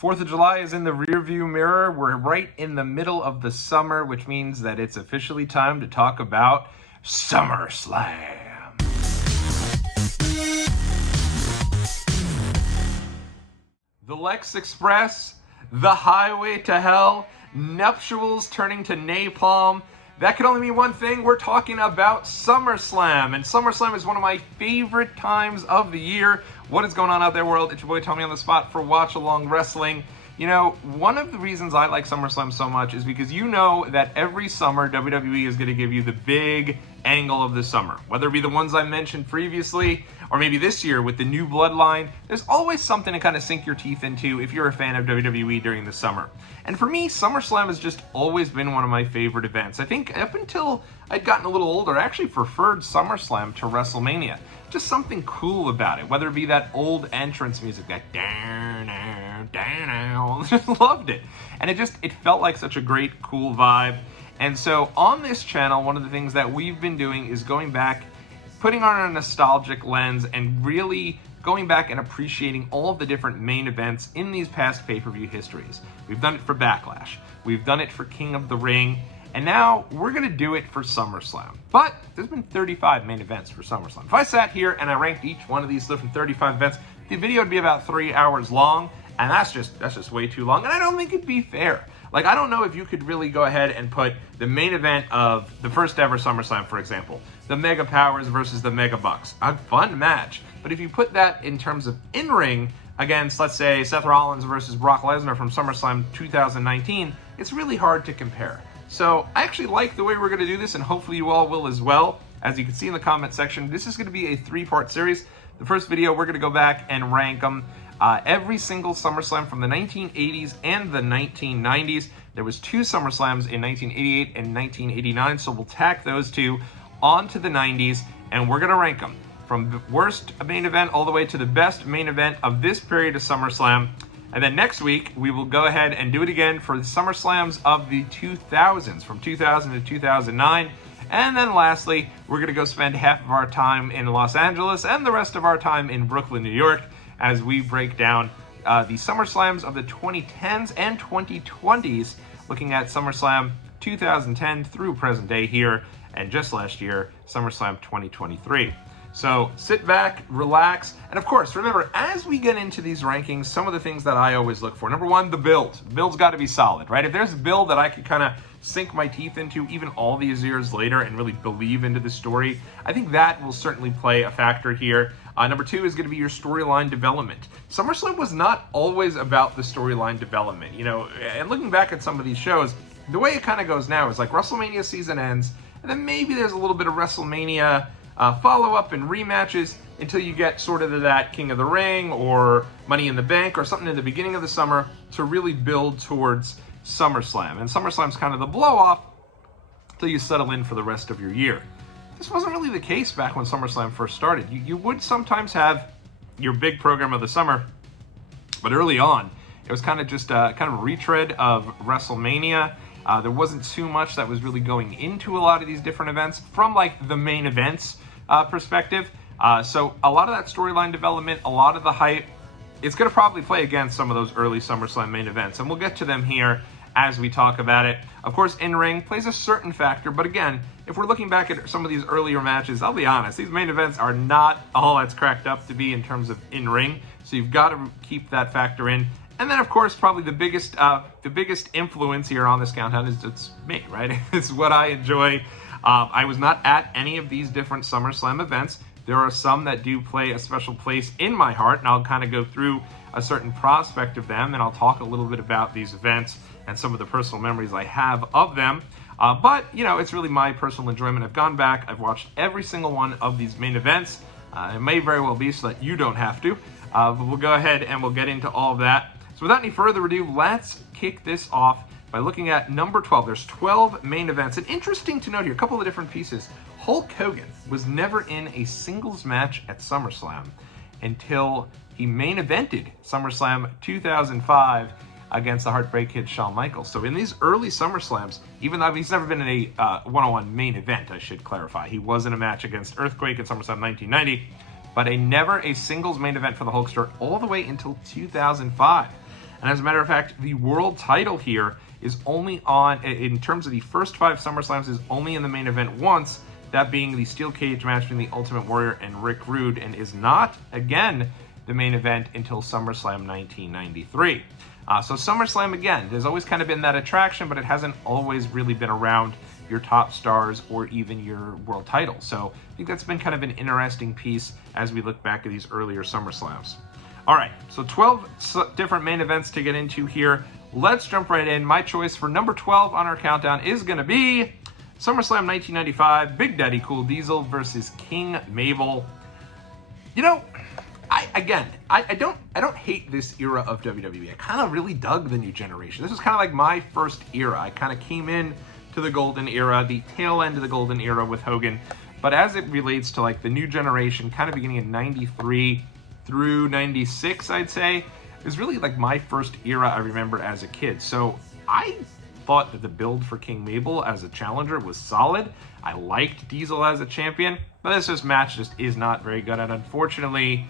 4th of July is in the rearview mirror. We're right in the middle of the summer, which means that it's officially time to talk about SummerSlam. The Lex Express, the highway to hell, nuptials turning to napalm. That can only mean one thing. We're talking about SummerSlam. And SummerSlam is one of my favorite times of the year. What is going on out there, world? It's your boy Tommy on the spot for Watch Along Wrestling. You know, one of the reasons I like SummerSlam so much is because you know that every summer WWE is going to give you the big angle of the summer. Whether it be the ones I mentioned previously, or maybe this year with the new Bloodline, there's always something to kind of sink your teeth into if you're a fan of WWE during the summer. And for me, SummerSlam has just always been one of my favorite events. I think up until I'd gotten a little older, I actually preferred SummerSlam to WrestleMania. Just something cool about it, whether it be that old entrance music, that just loved it. And it felt like such a great, cool vibe. And so on this channel, one of the things that we've been doing is going back, putting on a nostalgic lens and really going back and appreciating all of the different main events in these past pay-per-view histories. We've done it for Backlash, we've done it for King of the Ring, and now we're gonna do it for SummerSlam. But there's been 35 main events for SummerSlam. If I sat here and I ranked each one of these different 35 events, the video would be about 3 hours long, and that's just way too long, and I don't think it'd be fair. Like, I don't know if you could really go ahead and put the main event of the first ever SummerSlam, for example, the Mega Powers versus the Mega Bucks. A fun match. But if you put that in terms of in-ring against, let's say, Seth Rollins versus Brock Lesnar from SummerSlam 2019, it's really hard to compare. So I actually like the way we're going to do this, and hopefully you all will as well. As you can see in the comment section, this is going to be a 3-part series. The first video, we're going to go back and rank them. Every single SummerSlam from the 1980s and the 1990s. There was 2 SummerSlams in 1988 and 1989, so we'll tack those two onto the 90s, and we're going to rank them from the worst main event all the way to the best main event of this period of SummerSlam. And then next week, we will go ahead and do it again for the SummerSlams of the 2000s, from 2000 to 2009. And then lastly, we're going to go spend half of our time in Los Angeles and the rest of our time in Brooklyn, New York, as we break down the SummerSlams of the 2010s and 2020s, looking at SummerSlam 2010 through present day here, and just last year, SummerSlam 2023. So sit back, relax, and of course, remember, as we get into these rankings, some of the things that I always look for. Number one, the build. The build's got to be solid, right? If there's a build that I could kind of sink my teeth into even all these years later and really believe into the story, I think that will certainly play a factor here. Number two is going to be your storyline development. SummerSlam was not always about the storyline development, you know, and looking back at some of these shows, the way it kind of goes now is like WrestleMania season ends, and then maybe there's a little bit of WrestleMania follow-up and rematches until you get sort of to that King of the Ring or Money in the Bank or something in the beginning of the summer to really build towards SummerSlam. And SummerSlam's kind of the blow-off until you settle in for the rest of your year. This wasn't really the case back when SummerSlam first started. You would sometimes have your big program of the summer, but early on, it was kind of just a retread of WrestleMania. There wasn't too much that was really going into a lot of these different events from like the main events perspective. So a lot of that storyline development, a lot of the hype, it's going to probably play against some of those early SummerSlam main events, and we'll get to them here as we talk about it. Of course, in-ring plays a certain factor, but again, if we're looking back at some of these earlier matches, I'll be honest, these main events are not all that's cracked up to be in terms of in-ring, so you've got to keep that factor in. And then, of course, probably the biggest influence here on this countdown is it's me, right? It's what I enjoy. I was not at any of these different SummerSlam events. There are some that do play a special place in my heart, and I'll kind of go through a certain prospect of them, and I'll talk a little bit about these events and some of the personal memories I have of them. But, you know, it's really my personal enjoyment. I've gone back, I've watched every single one of these main events. It may very well be so that you don't have to, but we'll go ahead and we'll get into all of that. So without any further ado, let's kick this off by looking at number 12. There's 12 main events. And interesting to note here, a couple of different pieces. Hulk Hogan was never in a singles match at SummerSlam until he main evented SummerSlam 2005 against the Heartbreak Kid Shawn Michaels. So in these early SummerSlams, even though he's never been in a one-on-one main event, I should clarify. He was in a match against Earthquake at SummerSlam 1990, but never a singles main event for the Hulkster all the way until 2005. And as a matter of fact, the world title here is only on, in terms of the first 5 SummerSlams, is only in the main event once, that being the steel cage match between the Ultimate Warrior and Rick Rude, and is not, again, the main event until SummerSlam 1993. So SummerSlam, again, there's always kind of been that attraction, but it hasn't always really been around your top stars or even your world title. So I think that's been kind of an interesting piece as we look back at these earlier SummerSlams. All right, so 12 different main events to get into here. Let's jump right in. My choice for number 12 on our countdown is going to be SummerSlam 1995, Big Daddy Cool Diesel versus King Mabel. You know, I don't hate this era of WWE. I kind of really dug the New Generation. This was kind of like my first era. I kind of came in to the Golden Era, the tail end of the Golden Era with Hogan. But as it relates to like the New Generation, kind of beginning in 93 through 96, I'd say, is really like my first era I remember as a kid. So I thought that the build for King Mabel as a challenger was solid. I liked Diesel as a champion, but this match just is not very good, and unfortunately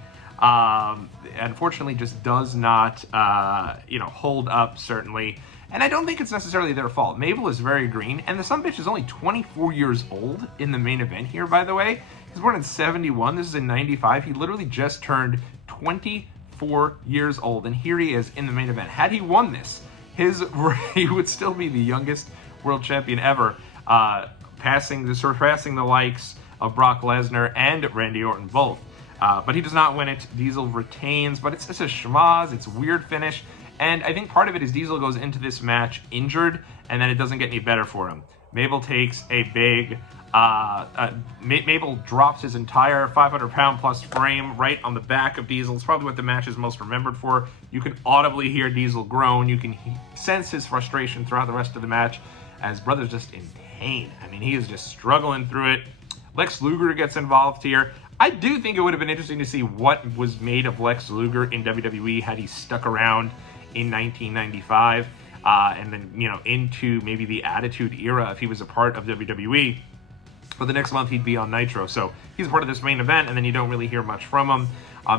just does not hold up, certainly. And I don't think it's necessarily their fault. Mabel is very green, and the sumbitch is only 24 years old in the main event here, by the way. He's born in 71. This is in 95. He literally just turned 24 years old, and here he is in the main event. Had he won this, he would still be the youngest world champion ever, surpassing the likes of Brock Lesnar and Randy Orton both. But he does not win it. Diesel retains, but it's just a schmoz. It's a weird finish. And I think part of it is Diesel goes into this match injured, and then it doesn't get any better for him. Mabel takes a big... Mabel drops his entire 500-pound-plus frame right on the back of Diesel. It's probably what the match is most remembered for. You can audibly hear Diesel groan. You can sense his frustration throughout the rest of the match as brother's just in pain. I mean, he is just struggling through it. Lex Luger gets involved here. I do think it would have been interesting to see what was made of Lex Luger in WWE had he stuck around in 1995, and then, into maybe the Attitude Era if he was a part of WWE. But the next month he'd be on Nitro, so he's part of this main event, and then you don't really hear much from him.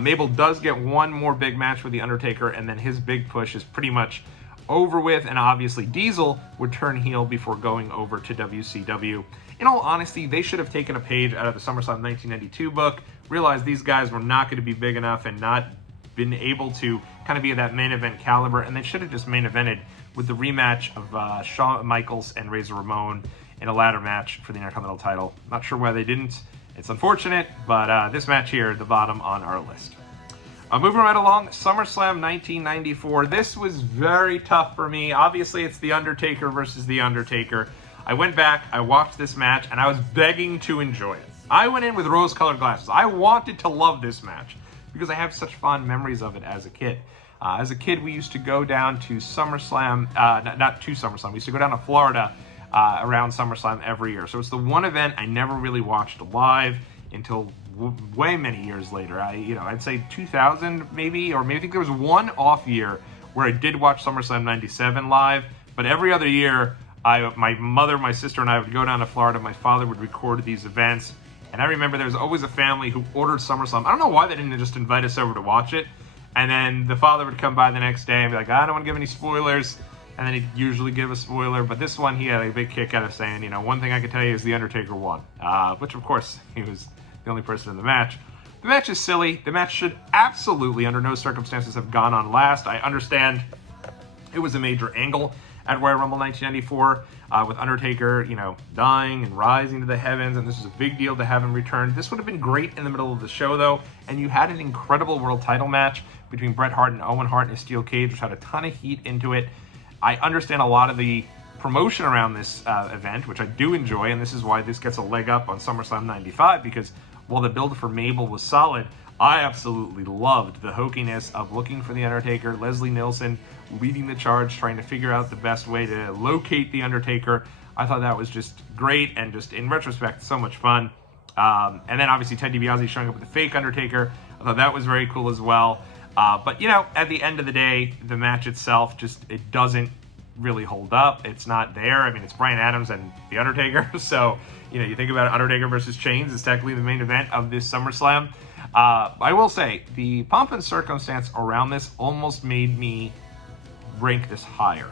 Mabel does get one more big match with The Undertaker, and then his big push is pretty much over with, and obviously Diesel would turn heel before going over to WCW. In all honesty, they should have taken a page out of the SummerSlam 1992 book, realized these guys were not going to be big enough and not been able to kind of be at that main event caliber, and they should have just main evented with the rematch of Shawn Michaels and Razor Ramon in a ladder match for the Intercontinental title. Not sure why they didn't. It's unfortunate, but this match here, the bottom on our list. Moving right along, SummerSlam 1994. This was very tough for me. Obviously, it's The Undertaker versus The Undertaker. I went back, I watched this match, and I was begging to enjoy it. I went in with rose-colored glasses. I wanted to love this match because I have such fond memories of it as a kid. As a kid, we used to go down to SummerSlam, not to SummerSlam, we used to go down to Florida around SummerSlam every year. So it's the one event I never really watched live until way many years later. I'd say 2000 maybe, or maybe I think there was one off year where I did watch SummerSlam 97 live, but every other year, my mother, my sister, and I would go down to Florida. My father would record these events, and I remember there was always a family who ordered SummerSlam. I don't know why they didn't just invite us over to watch it, and then the father would come by the next day and be like, I don't want to give any spoilers, and then he'd usually give a spoiler, but this one he had a big kick out of saying, one thing I can tell you is The Undertaker won, which of course he was the only person in the match. The match is silly. The match should absolutely, under no circumstances, have gone on last. I understand it was a major angle at Royal Rumble 1994, with Undertaker, dying and rising to the heavens, and this was a big deal to have him return. This would have been great in the middle of the show, though, and you had an incredible world title match between Bret Hart and Owen Hart in a steel cage, which had a ton of heat into it. I understand a lot of the promotion around this event, which I do enjoy, and this is why this gets a leg up on SummerSlam 95, because while the build for Mabel was solid, I absolutely loved the hokiness of looking for The Undertaker, Leslie Nielsen leading the charge, trying to figure out the best way to locate The Undertaker. I thought that was just great, and just in retrospect, so much fun. And then obviously Ted DiBiase showing up with the fake Undertaker. I thought that was very cool as well. But at the end of the day, the match itself it doesn't really hold up. It's not there. I mean, it's Bryan Adams and The Undertaker. So, you think about Undertaker versus Chains is technically the main event of this SummerSlam. I will say, the pomp and circumstance around this almost made me rank this higher.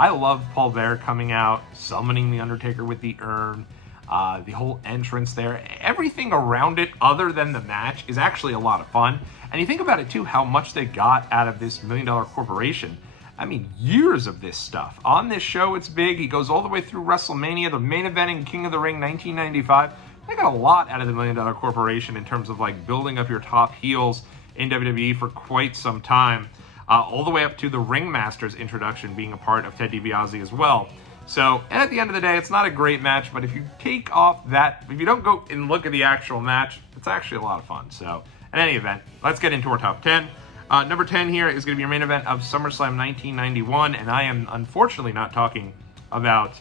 I love Paul Bearer coming out, summoning The Undertaker with the urn, the whole entrance there. Everything around it, other than the match, is actually a lot of fun. And you think about it, too, how much they got out of this $1 Million Corporation. I mean, years of this stuff. On this show, it's big. He goes all the way through WrestleMania, the main event in King of the Ring 1995. They got a lot out of the $1 Million Corporation in terms of like building up your top heels in WWE for quite some time. All the way up to the Ringmaster's introduction being a part of Ted DiBiase as well. So, and at the end of the day, it's not a great match, but if you take off that, if you don't go and look at the actual match, it's actually a lot of fun. So, in any event, let's get into our top 10. Number 10 here is going to be your main event of SummerSlam 1991, and I am unfortunately not talking about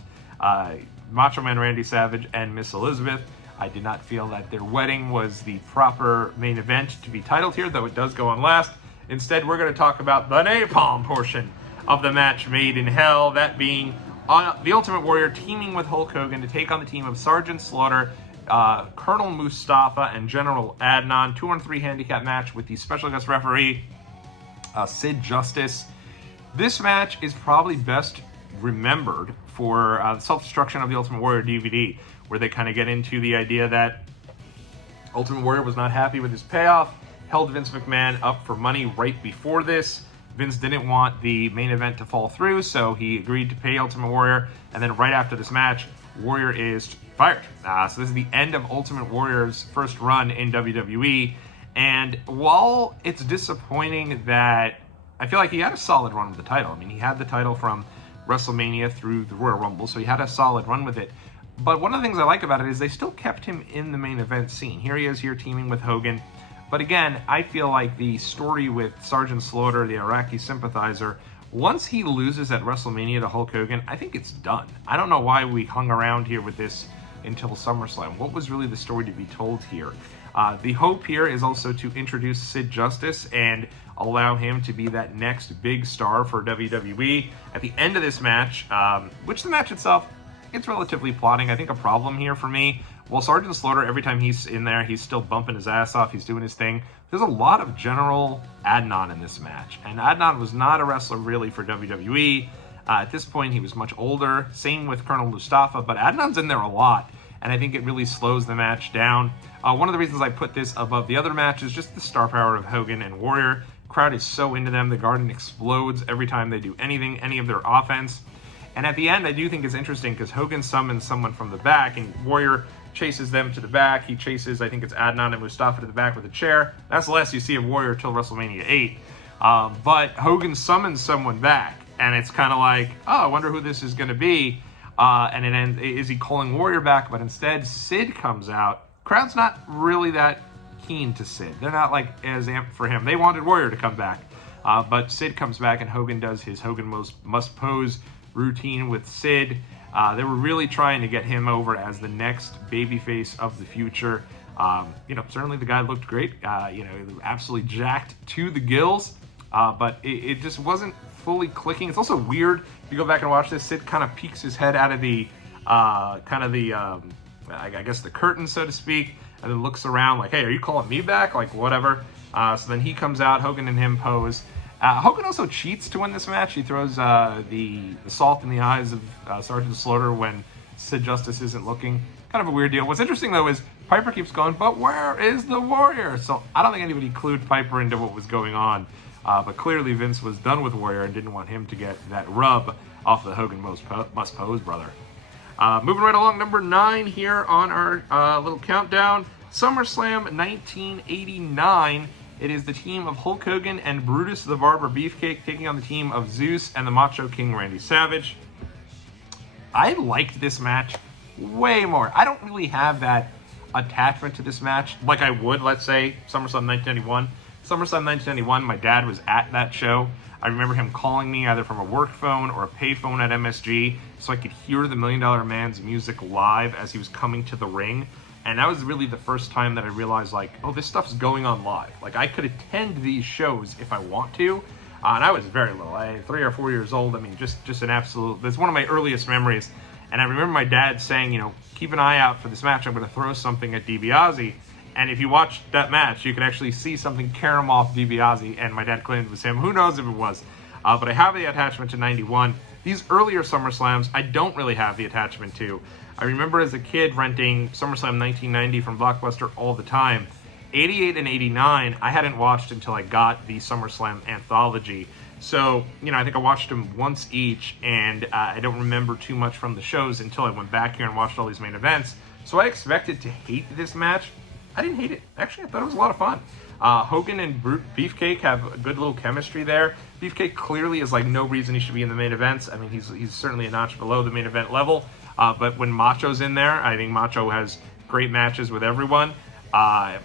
Macho Man Randy Savage and Miss Elizabeth. I did not feel that their wedding was the proper main event to be titled here, though it does go on last. Instead, we're going to talk about the napalm portion of the match made in hell, that being the Ultimate Warrior teaming with Hulk Hogan to take on the team of Sergeant Slaughter, Colonel Mustafa, and General Adnan. 2-on-3 handicap match with the special guest referee, Sid Justice. This match is probably best remembered for the self-destruction of the Ultimate Warrior DVD, where they kind of get into the idea that Ultimate Warrior was not happy with his payoff, held Vince McMahon up for money right before this. Vince didn't want the main event to fall through, so he agreed to pay Ultimate Warrior, and then right after this match, Warrior is fired. So this is the end of Ultimate Warrior's first run in WWE, and while it's disappointing that I feel like he had a solid run with the title. I mean, he had the title from WrestleMania through the Royal Rumble, so he had a solid run with it. But one of the things I like about it is they still kept him in the main event scene. Here he is here teaming with Hogan. But again, I feel like the story with Sergeant Slaughter, the Iraqi sympathizer, once he loses at WrestleMania to Hulk Hogan, I think it's done. I don't know why we hung around here with this until SummerSlam. What was really the story to be told here? The hope here is also to introduce Sid Justice and allow him to be that next big star for WWE. At the end of this match, which the match itself, it's relatively plotting. I think a problem here for me, while Sergeant Slaughter, every time he's in there, he's still bumping his ass off, he's doing his thing. There's a lot of General Adnan in this match, and Adnan was not a wrestler really for WWE. At this point, he was much older. Same with Colonel Mustafa, but Adnan's in there a lot, and I think it really slows the match down. One of the reasons I put this above the other match is just the star power of Hogan and Warrior. Crowd is so into them. The Garden explodes every time they do anything, any of their offense. And at the end, I do think it's interesting because Hogan summons someone from the back, and Warrior chases them to the back. He chases, I think it's Adnan and Mustafa to the back with a chair. That's the last you see of Warrior till WrestleMania 8. But Hogan summons someone back, and it's kind of like, oh, I wonder who this is going to be. And it ends, is he calling Warrior back? But instead, Sid comes out. Crowd's not really that keen to Sid. They're not like as amped for him. They wanted Warrior to come back. But Sid comes back, and Hogan does his Hogan must pose routine with Sid. They were really trying to get him over as the next babyface of the future. Certainly the guy looked great. Absolutely jacked to the gills. But it just wasn't fully clicking. It's also weird if you go back and watch this. Sid kind of peeks his head out of the I guess the curtain, so to speak, and then looks around like, hey, are you calling me back? Like, whatever. So then he comes out, Hogan and him pose. Hogan also cheats to win this match. He throws the salt in the eyes of Sergeant Slaughter when Sid Justice isn't looking. Kind of a weird deal. What's interesting, though, is Piper keeps going, but where is the Warrior? So I don't think anybody clued Piper into what was going on. But clearly Vince was done with Warrior and didn't want him to get that rub off the Hogan must pose brother. Moving right along, number 9 here on our little countdown. SummerSlam 1989. It is the team of Hulk Hogan and Brutus the Barber Beefcake taking on the team of Zeus and the Macho King Randy Savage. I liked this match way more. I don't really have that attachment to this match like I would, let's say, SummerSlam 1991. SummerSlam 1991, my dad was at that show. I remember him calling me either from a work phone or a pay phone at MSG so I could hear the $1 Million Man's music live as he was coming to the ring. And that was really the first time that I realized, like, oh, this stuff's going on live. Like, I could attend these shows if I want to. And I was very little, 3 or 4 years old. I mean, just an absolute, that's one of my earliest memories. And I remember my dad saying, keep an eye out for this match. I'm going to throw something at DiBiase. And if you watch that match, you can actually see something carry him off DiBiase. And my dad claimed it was him. Who knows if it was? but I have the attachment to 91. These earlier SummerSlams, I don't really have the attachment to. I remember as a kid renting SummerSlam 1990 from Blockbuster all the time. 88 and 89, I hadn't watched until I got the SummerSlam anthology. So, you know, I think I watched them once each, and I don't remember too much from the shows until I went back here and watched all these main events. So I expected to hate this match. I didn't hate it. Actually, I thought it was a lot of fun. Hogan and Beefcake have a good little chemistry there. Beefcake clearly is like no reason he should be in the main events. I mean, he's certainly a notch below the main event level. But when Macho's in there, I think Macho has great matches with everyone. I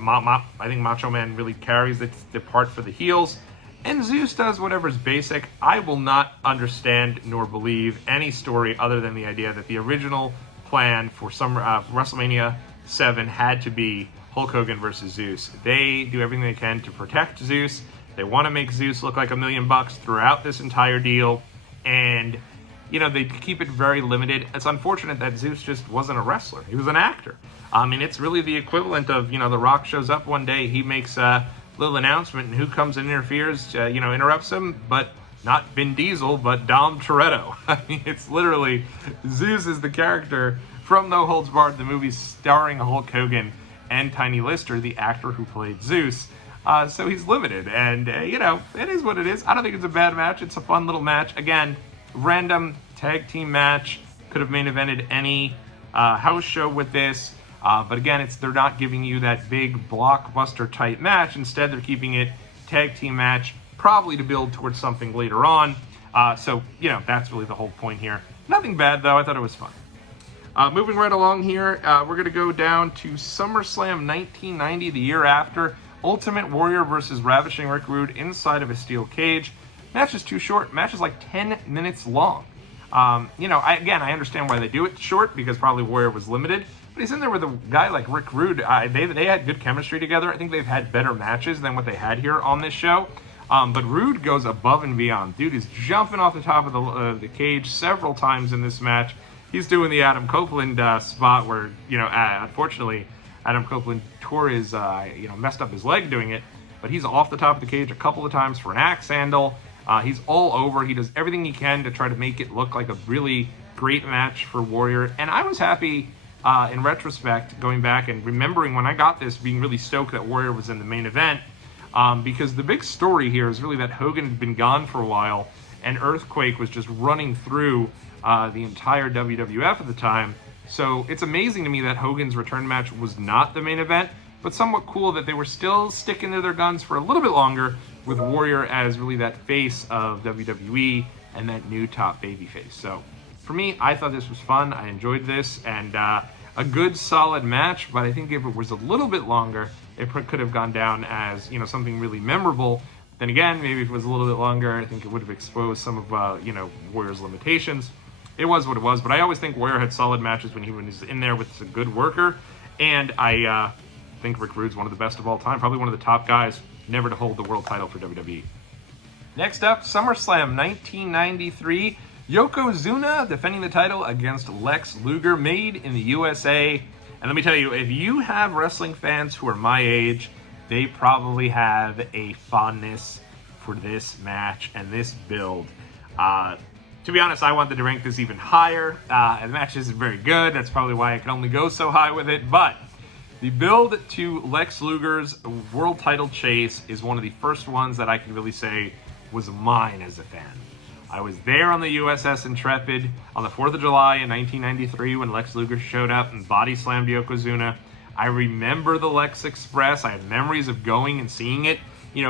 think Macho Man really carries the part for the heels. And Zeus does whatever's basic. I will not understand nor believe any story other than the idea that the original plan for WrestleMania 7 had to be Hulk Hogan versus Zeus. They do everything they can to protect Zeus. They want to make Zeus look like $1 million throughout this entire deal. And, you know, they keep it very limited. It's unfortunate that Zeus just wasn't a wrestler. He was an actor. I mean, it's really the equivalent of, you know, The Rock shows up one day, he makes a little announcement, and who comes and interferes, interrupts him, but not Vin Diesel, but Dom Toretto. I mean, it's literally, Zeus is the character from No Holds Barred, the movie starring Hulk Hogan and Tiny Lister, the actor who played Zeus. So he's limited, and, it is what it is. I don't think it's a bad match. It's a fun little match. Again, random tag team match. Could have main evented any house show with this. But again, they're not giving you that big blockbuster type match. Instead, they're keeping it tag team match, probably to build towards something later on. So, that's really the whole point here. Nothing bad, though. I thought it was fun. Moving right along here, we're going to go down to SummerSlam 1990, the year after. Ultimate Warrior versus Ravishing Rick Rude inside of a steel cage. Match is too short. Match is like 10 minutes long. I understand why they do it short, because probably Warrior was limited. But he's in there with a guy like Rick Rude. They had good chemistry together. I think they've had better matches than what they had here on this show. But Rude goes above and beyond. Dude is jumping off the top of the cage several times in this match. He's doing the Adam Copeland spot where, unfortunately, Adam Copeland tore his, messed up his leg doing it. But he's off the top of the cage a couple of times for an axe handle. He's all over. He does everything he can to try to make it look like a really great match for Warrior. And I was happy, in retrospect, going back and remembering when I got this, being really stoked that Warrior was in the main event. Because the big story here is really that Hogan had been gone for a while, and Earthquake was just running through the entire WWF at the time. So it's amazing to me that Hogan's return match was not the main event, but somewhat cool that they were still sticking to their guns for a little bit longer, with Warrior as really that face of WWE and that new top babyface. So for me, I thought this was fun. I enjoyed this, and a good solid match, but I think if it was a little bit longer, it could have gone down as, something really memorable. Then again, maybe if it was a little bit longer, I think it would have exposed some of, Warrior's limitations. It was what it was, but I always think Warrior had solid matches when he was in there with a good worker, and I think Rick Rude's one of the best of all time, probably one of the top guys never to hold the world title for WWE. Next up, SummerSlam 1993. Yokozuna defending the title against Lex Luger, made in the USA. And let me tell you, if you have wrestling fans who are my age, they probably have a fondness for this match and this build. To be honest, I wanted to rank this even higher. The match isn't very good. That's probably why I can only go so high with it. But the build to Lex Luger's world title chase is one of the first ones that I can really say was mine as a fan. I was there on the USS Intrepid on the 4th of July in 1993 when Lex Luger showed up and body slammed Yokozuna. I remember the Lex Express. I have memories of going and seeing it,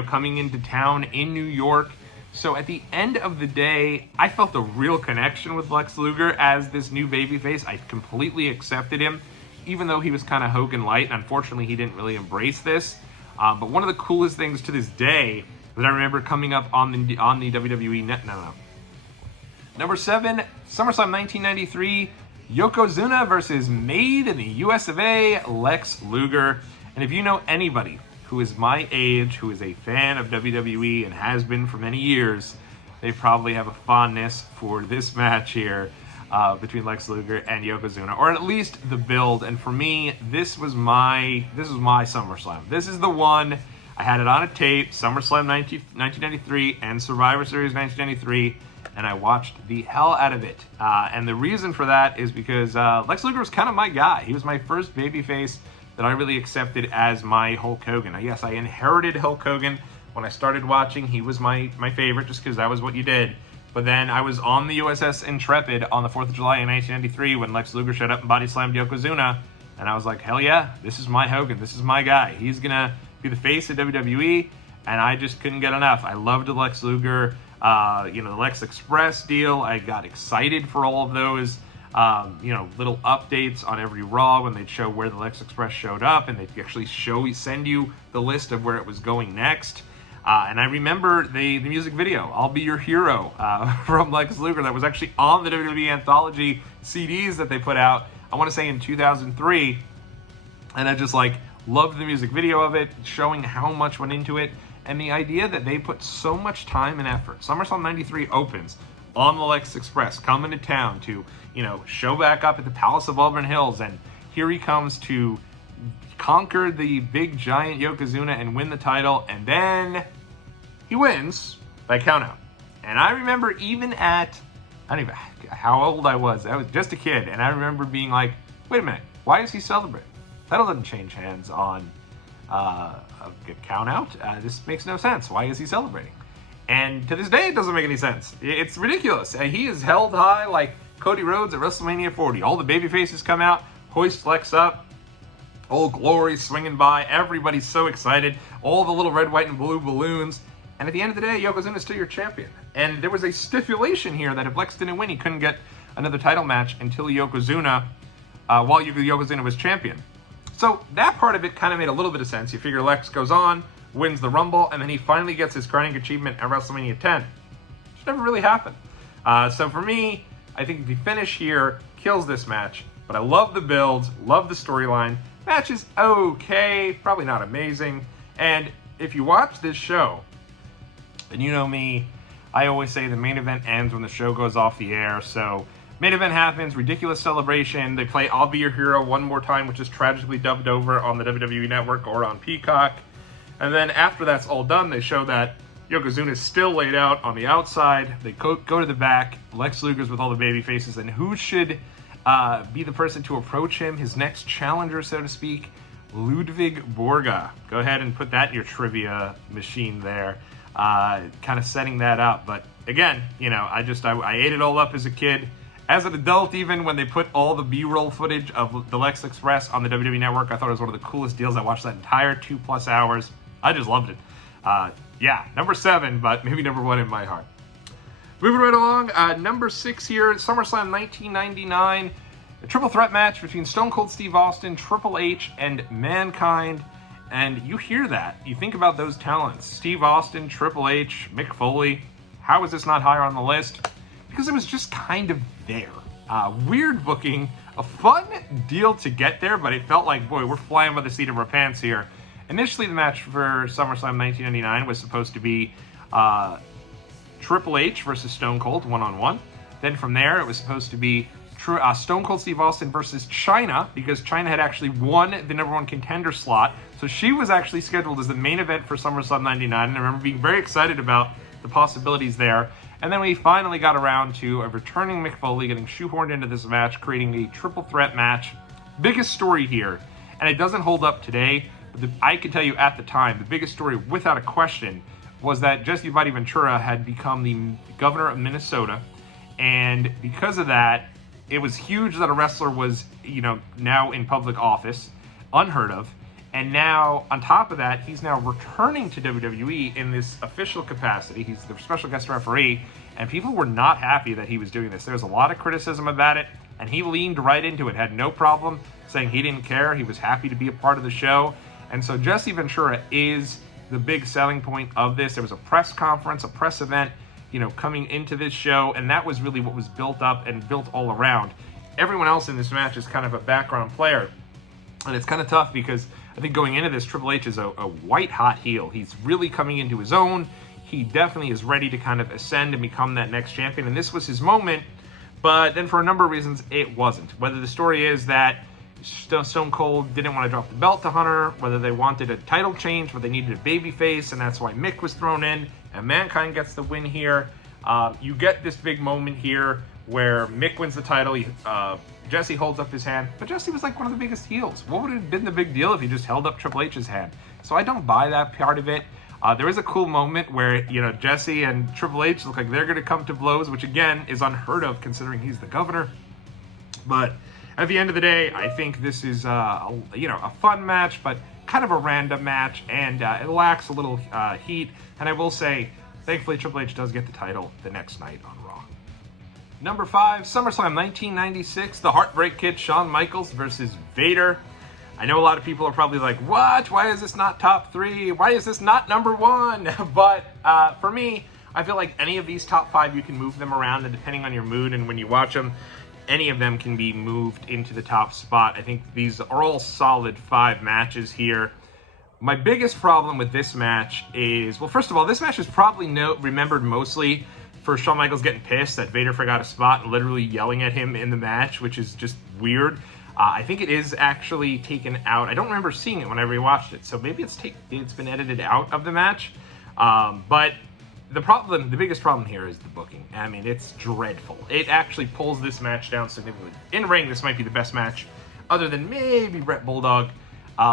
coming into town in New York. So at the end of the day, I felt a real connection with Lex Luger as this new babyface. I completely accepted him, even though he was kind of Hogan light. And unfortunately, he didn't really embrace this. But one of the coolest things to this day that I remember coming up on the WWE net. Number 7, SummerSlam 1993, Yokozuna versus Made in the US of A, Lex Luger. And if you know anybody who is my age, who is a fan of WWE and has been for many years, they probably have a fondness for this match here between Lex Luger and Yokozuna, or at least the build. And for me, this was my SummerSlam. This is the one I had it on a tape, SummerSlam 1993 and Survivor Series 1993, and I watched the hell out of it. And the reason for that is because Lex Luger was kind of my guy. He was my first babyface that I really accepted as my Hulk Hogan. Now, yes, I inherited Hulk Hogan when I started watching. He was my favorite just because that was what you did. But then I was on the USS Intrepid on the 4th of July in 1993 when Lex Luger showed up and body slammed Yokozuna. And I was like, hell yeah, this is my Hogan. This is my guy. He's going to be the face of WWE. And I just couldn't get enough. I loved the Lex Luger, the Lex Express deal. I got excited for all of those, little updates on every Raw when they'd show where the Lex Express showed up. And they'd actually send you the list of where it was going next. And I remember the music video, I'll Be Your Hero, from Lex Luger, that was actually on the WWE Anthology CDs that they put out, I want to say in 2003. And I just loved the music video of it, showing how much went into it. And the idea that they put so much time and effort. SummerSlam 93 opens on the Lex Express, coming to town to, show back up at the Palace of Auburn Hills. And here he comes to conquer the big giant Yokozuna and win the title, and then he wins by countout. And I remember even at, I don't even how old I was just a kid, and I remember being like, wait a minute, why is he celebrating? Title doesn't change hands on a countout. This makes no sense. Why is he celebrating? And to this day, it doesn't make any sense. It's ridiculous. He is held high like Cody Rhodes at WrestleMania 40. All the baby faces come out, hoist Lex up, Old Glory swinging by. Everybody's so excited. All the little red, white, and blue balloons. And at the end of the day, Yokozuna is still your champion. And there was a stipulation here that if Lex didn't win, he couldn't get another title match until Yokozuna, while Yokozuna was champion. So that part of it kind of made a little bit of sense. You figure Lex goes on, wins the Rumble, and then he finally gets his crowning achievement at WrestleMania 10. Which never really happened. So for me, I think the finish here kills this match. But I love the builds, love the storyline. Match is okay, probably not amazing. And if you watch this show, and you know me, I always say the main event ends when the show goes off the air. So main event happens, ridiculous celebration. They play I'll Be Your Hero one more time, which is tragically dubbed over on the WWE Network or on Peacock. And then after that's all done, they show that Yokozuna is still laid out on the outside. They go to the back. Lex Luger's with all the baby faces. And who should be the person to approach him, his next challenger, so to speak? Ludwig Borga. Go ahead and put that in your trivia machine there. Kind of setting that up. But again, I ate it all up as a kid. As an adult, even when they put all the B-roll footage of the Lex Express on the WWE Network, I thought it was one of the coolest deals. I watched that entire 2+ hours. I just loved it. Yeah, number 7, but maybe number 1 in my heart. Moving right along, number 6 here, SummerSlam 1999. A triple threat match between Stone Cold Steve Austin, Triple H, and Mankind. And you hear that. You think about those talents. Steve Austin, Triple H, Mick Foley. How is this not higher on the list? Because it was just kind of there. Weird booking. A fun deal to get there, but it felt like, boy, we're flying by the seat of our pants here. Initially, the match for SummerSlam 1999 was supposed to be Triple H versus Stone Cold, one-on-one. Then from there, it was supposed to be Stone Cold Steve Austin versus Chyna, because Chyna had actually won the number 1 contender slot. So she was actually scheduled as the main event for SummerSlam 99, and I remember being very excited about the possibilities there. And then we finally got around to a returning Mick Foley getting shoehorned into this match, creating a triple threat match. Biggest story here, and it doesn't hold up today, but I can tell you at the time, the biggest story without a question was that Jesse Buddy Ventura had become the governor of Minnesota, and because of that, it was huge that a wrestler was, now in public office, unheard of. And now, on top of that, he's now returning to WWE in this official capacity. He's the special guest referee, and people were not happy that he was doing this. There was a lot of criticism about it, and he leaned right into it, had no problem saying he didn't care. He was happy to be a part of the show. And so Jesse Ventura is the big selling point of this. There was a press conference, a press event, coming into this show, and that was really what was built up and built all around. Everyone else in this match is kind of a background player, and it's kind of tough because I think going into this, Triple H is a white-hot heel. He's really coming into his own. He definitely is ready to kind of ascend and become that next champion, and this was his moment, but then for a number of reasons, it wasn't. Whether the story is that Stone Cold didn't want to drop the belt to Hunter, whether they wanted a title change, but they needed a babyface, and that's why Mick was thrown in, and Mankind gets the win here. You get this big moment here where Mick wins the title. Jesse holds up his hand, but Jesse was like one of the biggest heels. What would have been the big deal if he just held up Triple H's hand? So I don't buy that part of it. There is a cool moment where, Jesse and Triple H look like they're going to come to blows, which again is unheard of considering he's the governor. But at the end of the day, I think this is a fun match, but kind of a random match, and it lacks a little heat. And I will say, thankfully, Triple H does get the title the next night on Raw. Number 5, SummerSlam 1996, the Heartbreak Kid, Shawn Michaels versus Vader. I know a lot of people are probably like, what? Why is this not top 3? Why is this not number 1? But for me, I feel like any of these top 5, you can move them around, and depending on your mood and when you watch them, any of them can be moved into the top spot. I think these are all solid 5 matches here. My biggest problem with this match is, well, first of all, this match is probably remembered mostly for Shawn Michaels getting pissed that Vader forgot a spot and literally yelling at him in the match, which is just weird. I think it is actually taken out. I don't remember seeing it when I rewatched it, so maybe it's been edited out of the match. But the biggest problem here is the booking. I mean, it's dreadful. It actually pulls this match down significantly. In ring, this might be the best match, other than maybe Brett Bulldog,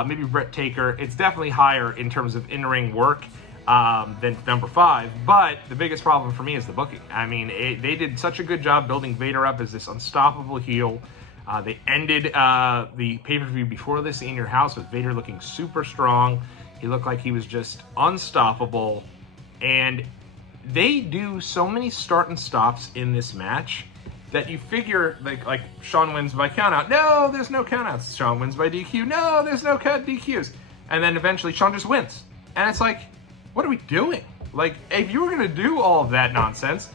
maybe Brett Taker. It's definitely higher in terms of in-ring work than number 5, but the biggest problem for me is the booking. I mean, they did such a good job building Vader up as this unstoppable heel. They ended the pay-per-view before this, In Your House, with Vader looking super strong. He looked like he was just unstoppable, and they do so many start and stops in this match that you figure, like Shawn wins by countout. No, there's no countouts. Shawn wins by DQ. No, there's no DQs. And then eventually Shawn just wins. And it's like, what are we doing? Like, if you were going to do all of that nonsense,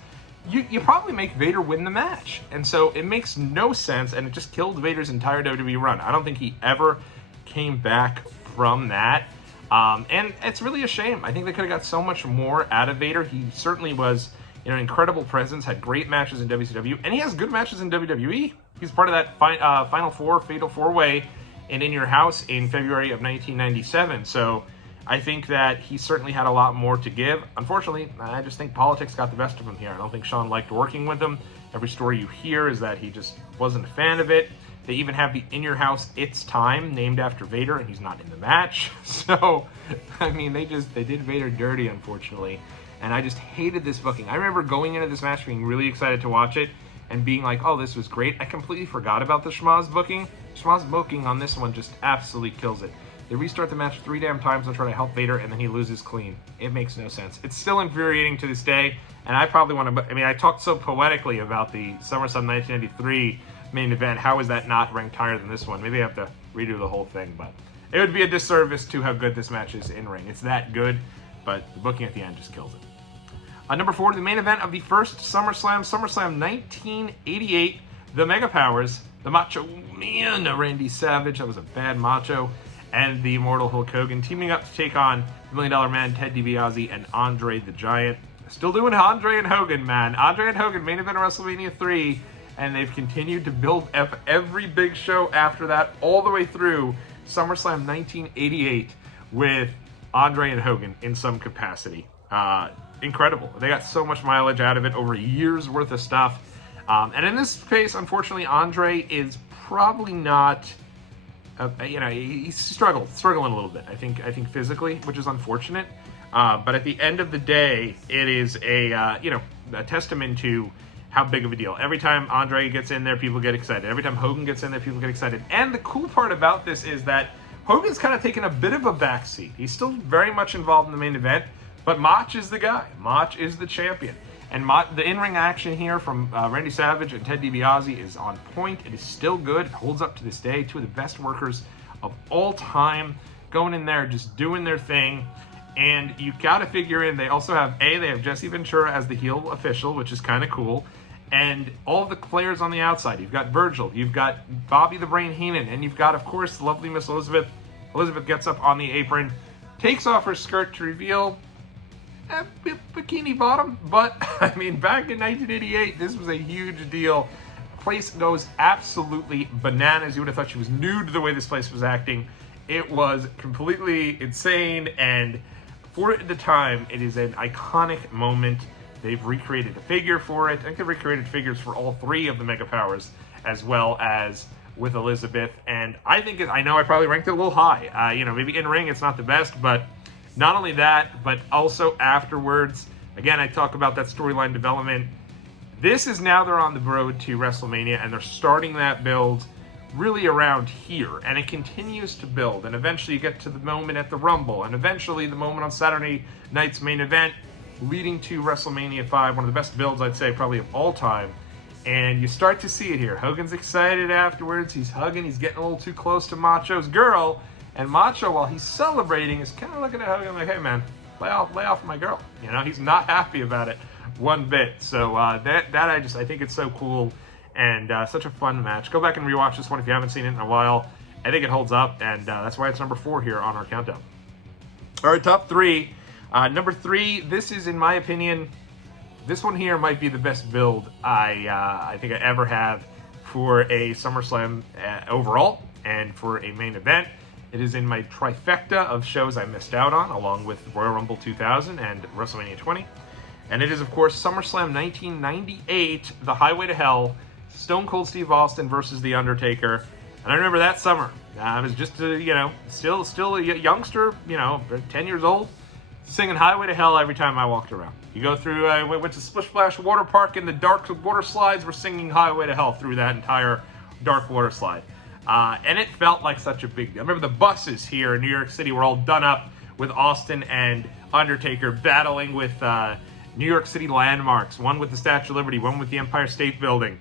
you probably make Vader win the match. And so it makes no sense, and it just killed Vader's entire WWE run. I don't think he ever came back from that. And it's really a shame. I think they could have got so much more out of Vader. He certainly was an incredible presence, had great matches in WCW, and he has good matches in WWE. He's part of that Final Four, Fatal 4-Way in Your House in February of 1997. So I think that he certainly had a lot more to give. Unfortunately, I just think politics got the best of him here. I don't think Shawn liked working with him. Every story you hear is that he just wasn't a fan of it. They even have the In Your House It's Time named after Vader, and he's not in the match. So, I mean, they did Vader dirty, unfortunately. And I just hated this booking. I remember going into this match being really excited to watch it and being like, oh, this was great. I completely forgot about the Schmaz booking. Schmaz booking on this one just absolutely kills it. They restart the match 3 damn times and try to help Vader, and then he loses clean. It makes no sense. It's still infuriating to this day, and I probably want to... I mean, I talked so poetically about the SummerSlam 1993 main event. How is that not ranked higher than this one? Maybe I have to redo the whole thing, but it would be a disservice to how good this match is in ring. It's that good, but the booking at the end just kills it. Number 4, the main event of the first SummerSlam, SummerSlam 1988, the Mega Powers, the Macho Man, Randy Savage, that was a bad Macho, and the Immortal Hulk Hogan teaming up to take on the $1 Million Man, Ted DiBiase, and Andre the Giant. Still doing Andre and Hogan, man. Andre and Hogan, main event of WrestleMania 3, and they've continued to build up every big show after that, all the way through SummerSlam 1988 with Andre and Hogan in some capacity. Incredible. They got so much mileage out of it, over a year's worth of stuff. And in this case, unfortunately, Andre is probably not... he's struggling a little bit, I think physically, which is unfortunate. But at the end of the day, it is a testament to how big of a deal. Every time Andre gets in there, people get excited. Every time Hogan gets in there, people get excited. And the cool part about this is that Hogan's kind of taken a bit of a backseat. He's still very much involved in the main event, but Mach is the guy. Mach is the champion. And the in-ring action here from Randy Savage and Ted DiBiase is on point. It is still good. It holds up to this day. 2 of the best workers of all time going in there, just doing their thing. And you got to figure in, they also have, they have Jesse Ventura as the heel official, which is kind of cool. And all the players on the outside. You've got Virgil. You've got Bobby the Brain Heenan. And you've got, of course, the lovely Miss Elizabeth. Elizabeth gets up on the apron, takes off her skirt to reveal a bikini bottom. But, I mean, back in 1988, this was a huge deal place goes absolutely bananas. You would have thought she was nude the way this place was acting. It was completely insane, and for the time, it is an iconic moment. They've recreated a figure for it. I think they've recreated figures for all three of the Mega Powers, as well as with Elizabeth. And I think, I know I probably ranked it a little high. You know, maybe in ring it's not the best, but not only that, but also afterwards. Again, I talk about that storyline development. This is now they're on the road to WrestleMania, and they're starting that build really around here, and it continues to build, and eventually you get to the moment at the Rumble, and eventually the moment on Saturday night's main event, leading to WrestleMania 5, one of the best builds, I'd say, probably of all time. And you start to see it here. Hogan's excited afterwards. He's hugging. He's getting a little too close to Macho's girl. And Macho, while he's celebrating, is kind of looking at Hogan like, hey, man, lay off my girl. You know, he's not happy about it one bit. So I think it's so cool and such a fun match. Go back and rewatch this one if you haven't seen it in a while. I think it holds up, and that's why it's number 4 here on our countdown. All right, top 3. Number 3, this is, in my opinion, this one here might be the best build I think I ever have for a SummerSlam overall and for a main event. It is in my trifecta of shows I missed out on, along with Royal Rumble 2000 and WrestleMania 20. And it is, of course, SummerSlam 1998, The Highway to Hell, Stone Cold Steve Austin versus The Undertaker. And I remember that summer. I was just, still a youngster, 10 years old, singing Highway to Hell every time I walked around. You go through, I went to Splish Splash Water Park in the dark water slides. We're singing Highway to Hell through that entire dark water slide. And it felt like such a big deal. I remember the buses here in New York City were all done up with Austin and Undertaker battling with New York City landmarks, one with the Statue of Liberty, one with the Empire State Building.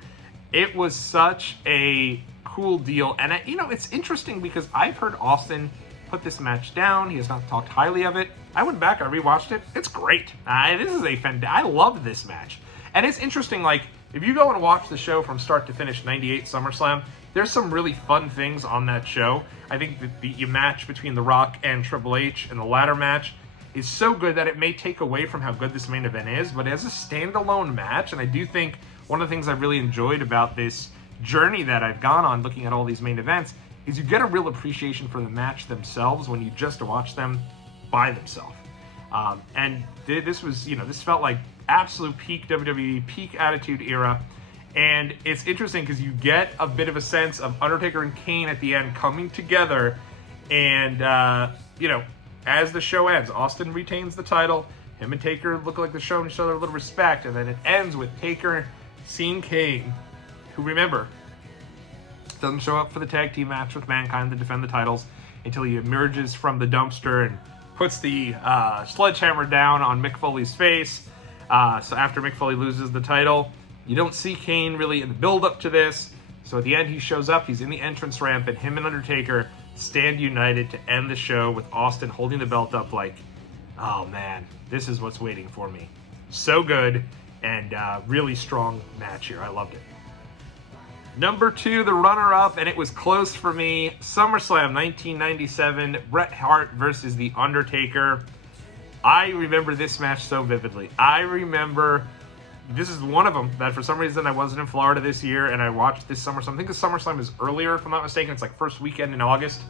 It was such a cool deal. And, it's interesting because I've heard Austin put this match down. He has not talked highly of it. I went back, I rewatched it. It's great. This is I love this match. And it's interesting, like, if you go and watch the show from start to finish, 98 SummerSlam, there's some really fun things on that show. I think that the match between The Rock and Triple H and the ladder match is so good that it may take away from how good this main event is, but as a standalone match, and I do think one of the things I really enjoyed about this journey that I've gone on looking at all these main events is you get a real appreciation for the match themselves when you just watch them by themselves. And this was, this felt like absolute peak WWE, peak Attitude Era. And it's interesting because you get a bit of a sense of Undertaker and Kane at the end coming together. And, as the show ends, Austin retains the title. Him and Taker look like they're showing each other a little respect. And then it ends with Taker seeing Kane, who, remember, doesn't show up for the tag team match with Mankind to defend the titles until he emerges from the dumpster and puts the sledgehammer down on Mick Foley's face. So after Mick Foley loses the title, you don't see Kane really in the build-up to this. So at the end, he shows up. He's in the entrance ramp, and him and Undertaker stand united to end the show with Austin holding the belt up like, oh man, this is what's waiting for me. So good, and really strong match here. I loved it. Number 2, the runner-up, and it was close for me, SummerSlam 1997, Bret Hart versus The Undertaker. I remember this match so vividly. I remember, this is one of them, that for some reason I wasn't in Florida this year, and I watched this SummerSlam. I think the SummerSlam is earlier, if I'm not mistaken. It's like first weekend in August.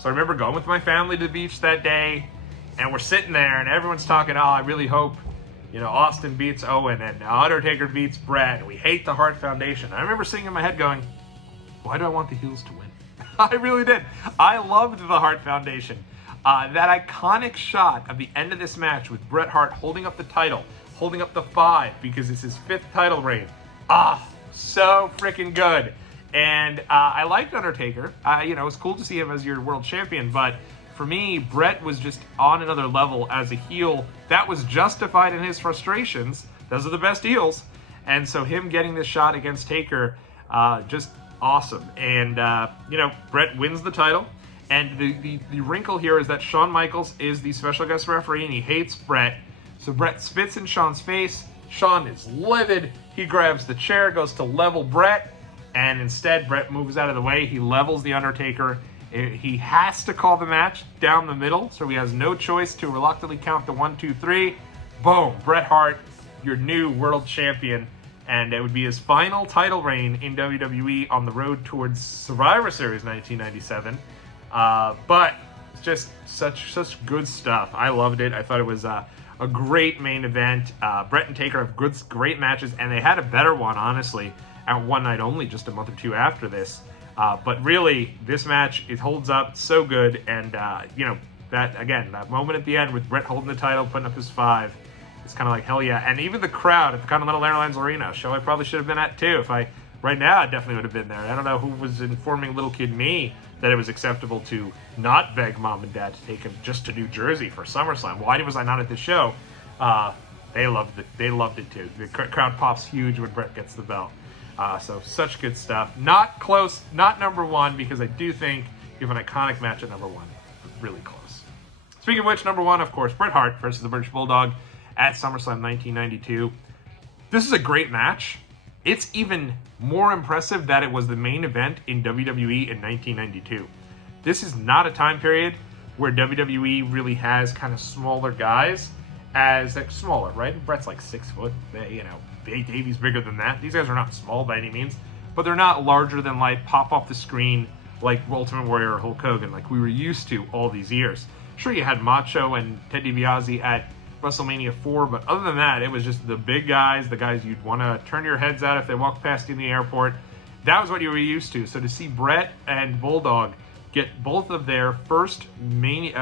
So I remember going with my family to the beach that day, and we're sitting there, and everyone's talking, oh, I really hope, Austin beats Owen, and Undertaker beats Bret. We hate the Hart Foundation. I remember sitting in my head going, why do I want the heels to win? I really did. I loved the Hart Foundation. That iconic shot of the end of this match with Bret Hart holding up the title, holding up the 5 because it's his 5th title reign. So freaking good. And I liked Undertaker. It was cool to see him as your world champion, but for me, Bret was just on another level as a heel. That was justified in his frustrations. Those are the best heels. And so him getting this shot against Taker, just awesome. And, Bret wins the title. And the wrinkle here is that Shawn Michaels is the special guest referee, and he hates Bret. So Bret spits in Shawn's face. Shawn is livid. He grabs the chair, goes to level Bret, and instead Bret moves out of the way. He levels The Undertaker. He has to call the match down the middle, so he has no choice to reluctantly count the 1, 2, 3. Boom, Bret Hart, your new world champion. and it would be his final title reign in WWE on the road towards Survivor Series 1997. But it's just such good stuff. I loved it. I thought it was a great main event. Bret and Taker have great matches, and they had a better one, honestly, at One Night Only just a month or two after this. But really, this match, it holds up so good, and you know, that moment at the end with Bret holding the title, putting up his 5, it's kind of like, hell yeah. And even the crowd at the Continental Airlines Arena, show I probably should have been at too. Right now, I definitely would have been there. I don't know who was informing little kid me that it was acceptable to not beg mom and dad to take him just to New Jersey for SummerSlam. Why was I not at the show? They loved it. They loved it too. The crowd pops huge when Bret gets the belt. So such good stuff. Not close, not number 1, because I do think you have an iconic match at number 1. Really close. Speaking of which, number 1, of course, Bret Hart versus the British Bulldog at SummerSlam 1992. This is a great match. It's even more impressive that it was the main event in WWE in 1992. This is not a time period where WWE really has kind of smaller guys as like smaller, right? Bret's like 6 foot. You know, Davey's bigger than that. These guys are not small by any means, but they're not larger than life, pop off the screen like Ultimate Warrior or Hulk Hogan, like we were used to all these years. Sure, you had Macho and Ted DiBiase at WrestleMania 4, but other than that, it was just the big guys, the guys you'd want to turn your heads out if they walked past you in the airport. That was what you were used to. So to see Bret and Bulldog get both of their first main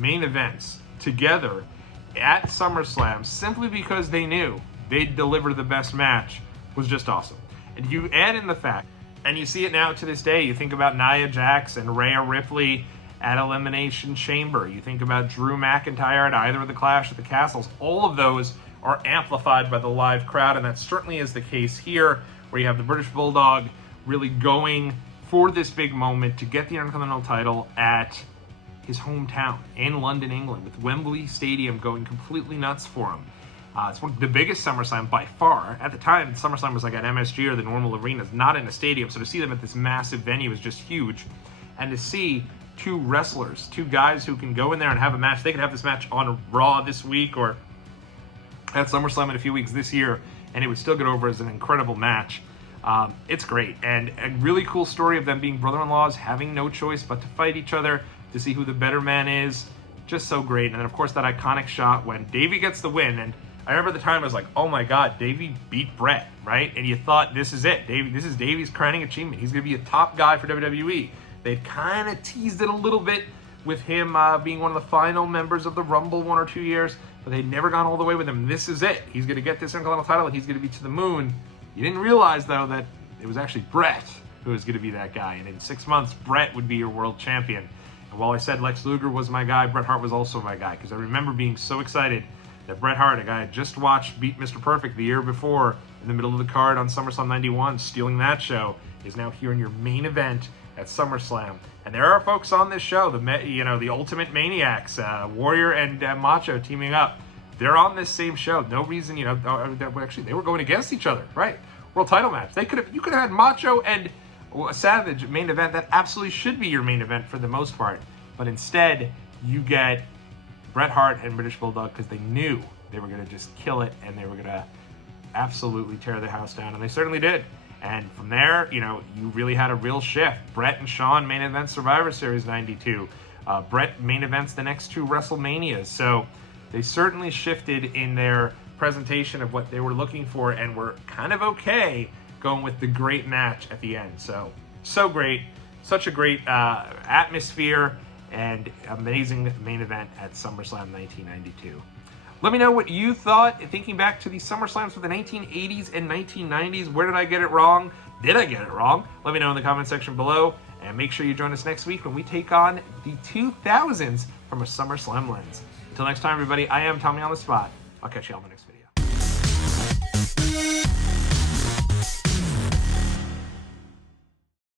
events together at SummerSlam simply because they knew they'd deliver the best match was just awesome. And you add in the fact, and you see it now to this day, you think about Nia Jax and Rhea Ripley at Elimination Chamber. You think about Drew McIntyre at either of the Clash at the Castles. All of those are amplified by the live crowd, and that certainly is the case here, where you have the British Bulldog really going for this big moment to get the Intercontinental title at his hometown in London, England, with Wembley Stadium going completely nuts for him. It's one of the biggest SummerSlam by far. At the time, SummerSlam was like at MSG or the normal arenas, not in a stadium, so to see them at this massive venue is just huge. And to see two wrestlers, two guys who can go in there and have a match. They could have this match on Raw this week or at SummerSlam in a few weeks this year, and it would still get over as an incredible match. It's great, and a really cool story of them being brother-in-laws, having no choice but to fight each other to see who the better man is. Just so great. And then, of course, that iconic shot when Davey gets the win. And I remember the time I was like, oh my God, Davey beat Bret, right? And you thought, this is it. This is Davey's crowning achievement. He's going to be a top guy for WWE. They kind of teased it a little bit with him being one of the final members of the Rumble 1 or 2 years, but they'd never gone all the way with him. This is it. He's going to get this Intercontinental title, and he's going to be to the moon. You didn't realize, though, that it was actually Bret who was going to be that guy. And in 6 months, Bret would be your world champion. And while I said Lex Luger was my guy, Bret Hart was also my guy, because I remember being so excited that Bret Hart, a guy I just watched beat Mr. Perfect the year before in the middle of the card on SummerSlam 91, stealing that show, is now here in your main event at SummerSlam. And there are folks on this show, the Ultimate Maniacs, Warrior and Macho teaming up. They're on this same show. No reason, actually they were going against each other, right? World title match. You could have had Macho and Savage main event. That absolutely should be your main event for the most part. But instead, you get Bret Hart and British Bulldog because they knew they were going to just kill it and they were going to absolutely tear the house down. And they certainly did. And from there, you really had a real shift. Bret and Shawn main event Survivor Series 92. Bret main events the next 2 WrestleManias. So they certainly shifted in their presentation of what they were looking for and were kind of okay going with the great match at the end. So great. Such a great atmosphere and amazing main event at SummerSlam 1992. Let me know what you thought, thinking back to the SummerSlams for the 1980s and 1990s. Where did I get it wrong? Did I get it wrong? Let me know in the comment section below. And make sure you join us next week when we take on the 2000s from a SummerSlam lens. Until next time, everybody, I am Tommy on the Spot. I'll catch you all in the next video.